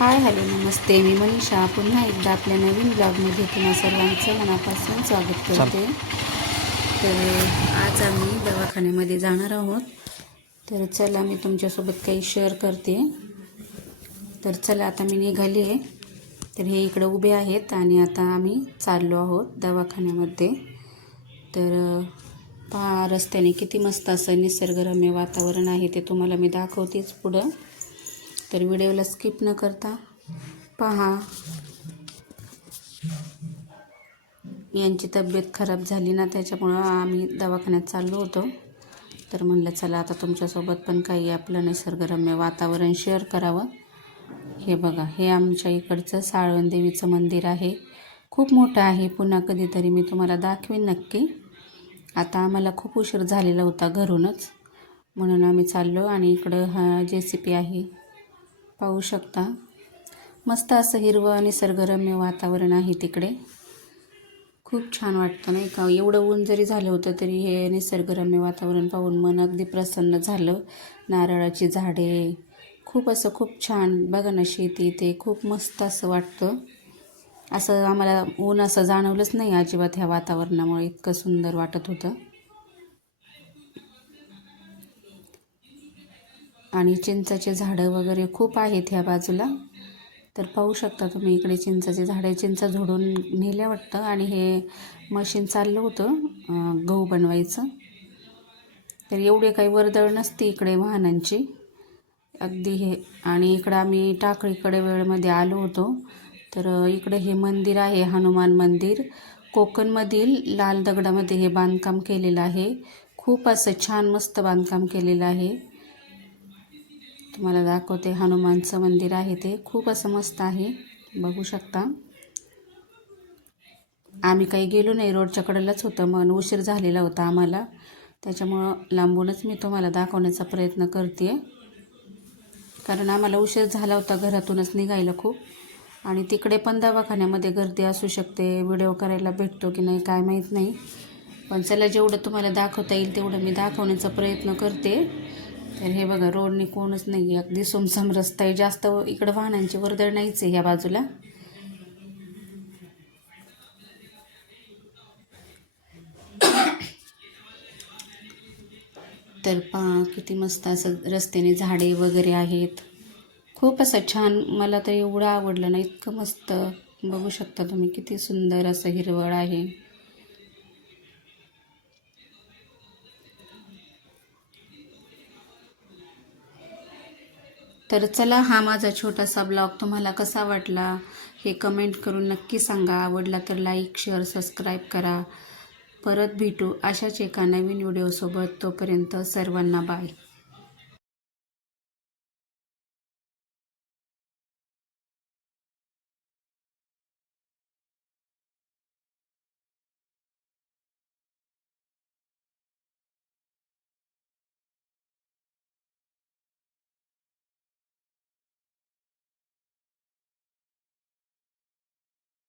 Hi hello नमस्ते, मी मनीषा पुन्हा एकदा आपल्या नवीन ब्लॉगमध्ये तुम्हा सर्वांचं मनापासून स्वागत करते। तर आज आम्ही दवाखान्यामध्ये जाणार आहोत, तर चला मी तुमच्यासोबत काही शेअर करते। तर चला आता मी निघाली आहे, तर हे इकडे उभे आहेत आणि आता आम्ही चाललो आहोत दवाखान्यामध्ये। तर पहा रस्त्याने किती मस्त असं निसर्गरम्य वातावरण आहे, ते तुम्हाला मी दाखवतेच पुढं, तर व्हिडिओला स्किप न करता पहा। यांची तब्येत खराब झाली ना, त्याच्यामुळं आम्ही दवाखान्यात चाललो होतो, तर म्हणलं चला आता तुमच्यासोबत पण काही आपलं निसर्गरम्य वातावरण शेअर करावं। हे बघा, हे आमच्या इकडचं साळवन देवीचं मंदिर आहे, खूप मोठं आहे। पुन्हा कधीतरी मी तुम्हाला दाखवेन नक्की। आता आम्हाला खूप उशीर झालेला होता घरूनच, म्हणून आम्ही चाललो। आणि इकडं हा JCP आहे, पाहू शकता। मस्त असं हिरवं निसर्गरम्य वातावरण आहे तिकडे, खूप छान वाटतं नाही का। एवढं ऊन जरी झालं होतं तरी हे निसर्गरम्य वातावरण पाहून मन अगदी प्रसन्न झालं। नारळाची झाडे, खूप छान बघा ना, शेती ते खूप मस्त असं वाटतं। असं आम्हाला ऊन असं जाणवलंच नाही अजिबात ह्या वातावरणामुळे, इतकं सुंदर वाटत होतं। आणि चिंचाचे झाडं वगैरे खूप आहेत ह्या बाजूला, तर पाहू शकता तुम्ही इकडे चिंचाचे झाडे, चिंचा झोडून नेल्या वाटतं। आणि हे मशीन चाललं होतं गहू बनवायचं, तर एवढे काही वर्दळ नसते इकडे वाहनांची अगदी हे। आणि इकडं आम्ही टाकळीकडे वेळेमध्ये आलो होतो, तर इकडे हे मंदिर आहे हनुमान मंदिर, कोकणमधील लाल दगडामध्ये हे बांधकाम केलेलं आहे। खूप असं छान मस्त बांधकाम केलेलं आहे, तुम्हाला दाखवते। हनुमानचं मंदिर आहे ते, खूप असं मस्त आहे, बघू शकता। आम्ही काही गेलो नाही, रोडच्या कडेलाच होतं, मन उशीर झालेला होता आम्हाला, त्याच्यामुळं लांबूनच मी तुम्हाला दाखवण्याचा प्रयत्न करते, कारण आम्हाला उशीर झाला होता घरातूनच निघायला खूप। आणि तिकडे पण दवाखान्यामध्ये गर्दी असू शकते, व्हिडिओ करायला भेटतो की नाही काय माहीत नाही, पण चला जेवढं तुम्हाला दाखवता येईल तेवढं मी दाखवण्याचा प्रयत्न करते। तर हे बघा, रोडने कोणच नाही, अगदी सुमसम रस्ता आहे, जास्त इकडं वाहनांची वर्दळ नाहीच आहे ह्या बाजूला। तर पहा किती मस्त असं रस्त्याने झाडे वगैरे आहेत, खूप असं छान। मला तर एवढं आवडलं ना, इतकं मस्त, बघू शकता तुम्ही किती सुंदर असं हिरवळ आहे। तर चला, हा माझा छोटासा ब्लॉग तुम्हाला कसा वाटला हे कमेंट करून नक्की सांगा। आवडला तर लाईक शेअर सबस्क्राईब करा। परत भेटू अशाच एका नवीन व्हिडिओसोबत, तोपर्यंत सर्वांना बाय।